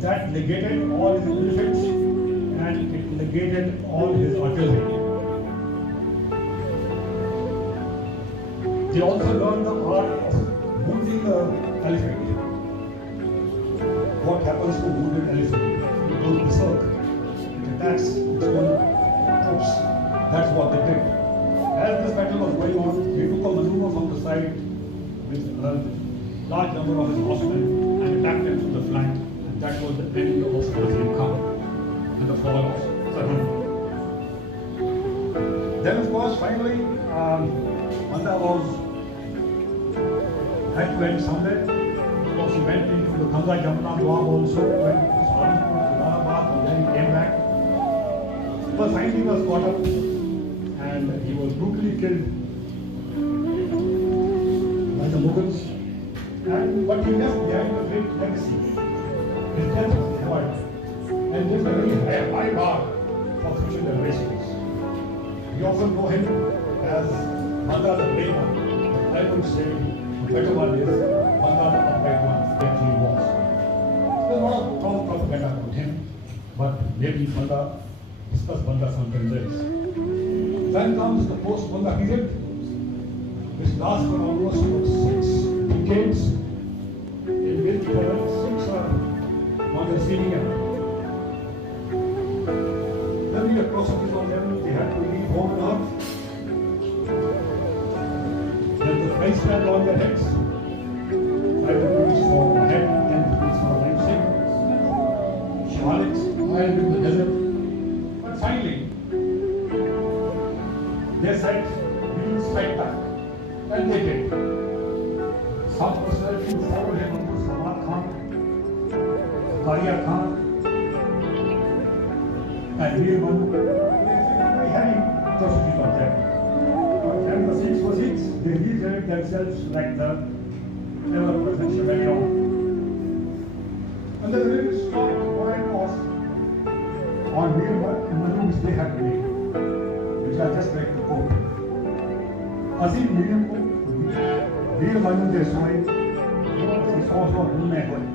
That negated all his benefits and it negated all his artillery. They also learned the art of wounding the elephant. What happens to wounded elephant? It goes berserk. It attacks its own troops. That's what they did. As this battle was going on, they took a maneuver from the side with a large number of his horsemen and attacked them from the flank. That was the end of Kang and the fall of Sarhand. Then, of course, finally, Banda had to end somewhere. Of course, he went into the Ganga Jamuna Doab also, went to Islamabad, and then he came back. But finally, he was caught up and he was brutally killed by the Mughals. But he left behind a great legacy. His death was avoided, and there's a very high bar for future generations. We often know him as Banda the brave one, but I would say the better one is Banda the upright one that he was. There's a lot of wrong propaganda about him, but maybe Banda, discuss Banda sometimes else. Then comes the post-Banda period, which lasts for almost 6 decades, in which the Sikhs are on the receiving end. Then the atrocities on them, they had to leave home and earth. Then the price tag on their heads, 5 rupees for a head, 10 rupees for a lifestyle. Shamalics, wild in the desert. But finally, they said, we will strike back. And they did. Some personality followed him up to Samad Khan, Zakaria Khan, and Veerman. Very heavy atrocities of them. But then the Sikhs were Sikhs, they reasserted themselves like the ever-present Chevalier. And then the lyrics stopped going off on Veer which they had made, which I just like to quote. Azim medium को Veer Balloon destroyed, is also a room at home.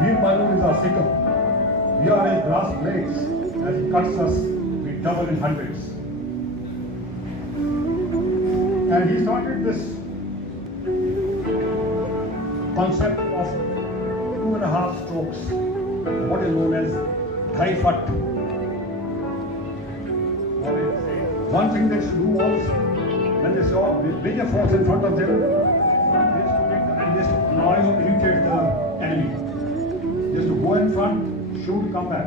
Veer Balloon is our sickle. We are his grass blades. As he cuts us, we double in hundreds. And he started this concept of 2.5 strokes, what is known as Dhai Fat. One thing they should do was, when they saw bigger force in front of them, they used to make the, and they used to annoy or irritate the enemy. They used to go in front, shoot, come back.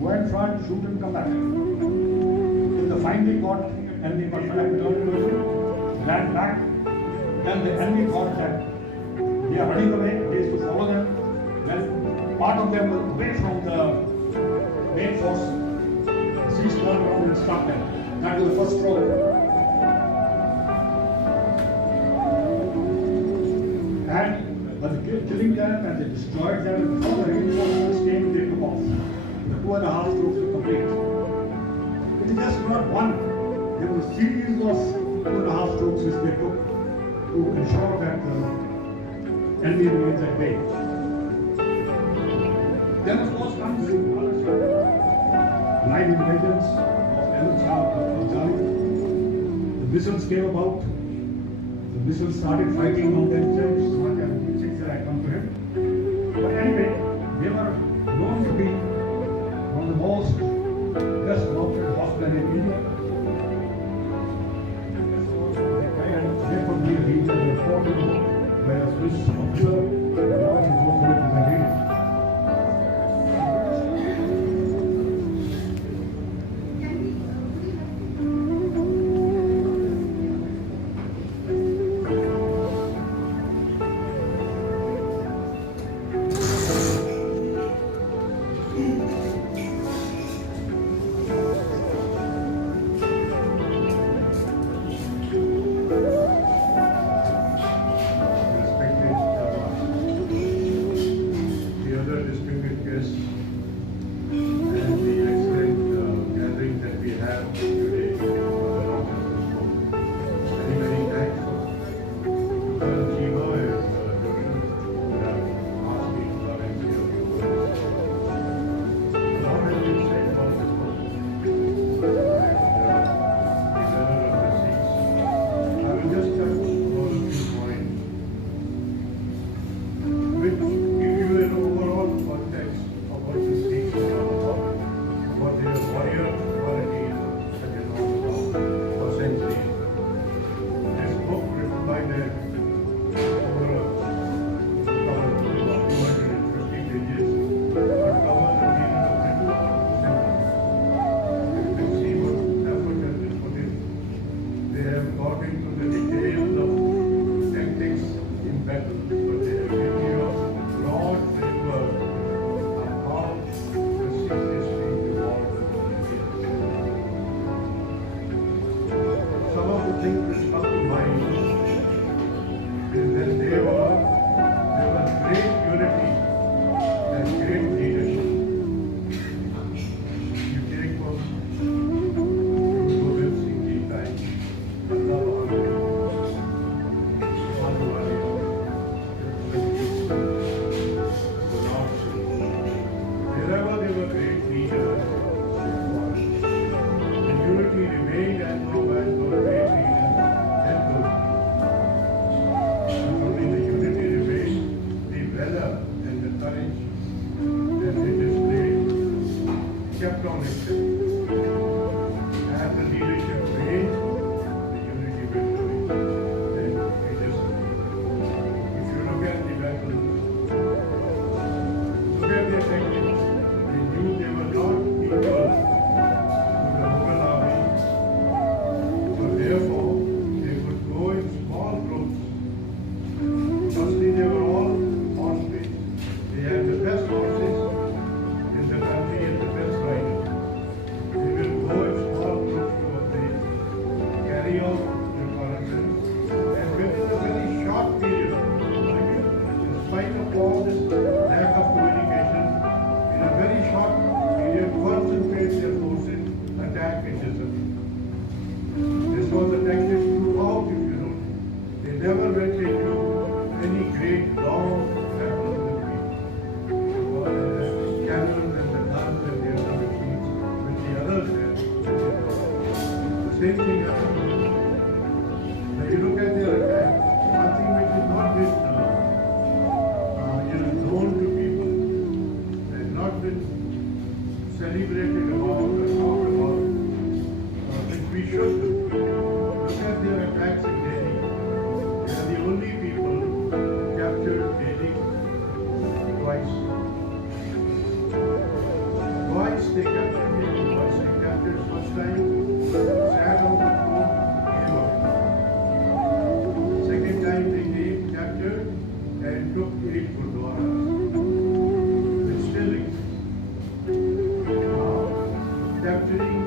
Go in front, shoot and come back. If the finally got enemy got fed up with the ran back, then the enemy thought that they are running away, they used to follow them. When part of them was away from the main force, the Sikhs turned around and struck them. That was the first stroke. And by killing them and they destroyed them, before the reinforcements came, they took off. The 2.5 strokes were complete. It is just not one. There was a series of 2.5 strokes which they took to ensure that the enemy remains at bay. Then of course comes the line invasions of Daljeet. The missiles came about. The missiles started fighting among themselves. Not the things that I come to him. But anyway, they were known to be one of the most best mounted horsemen in India. And they could be a region important where a Swiss officer was supposed to represent India. Same thing happened. Now you look at their attack, one thing which is not been known to people and not been celebrated about or talked about, which we should do. Look at their attacks in Delhi. They are the only people captured Delhi twice. Twice they captured Delhi. Once they captured first time, sat on the throne, gave up. Second time they came, captured, and took 8 Gurdwaras. It still exists. Capturing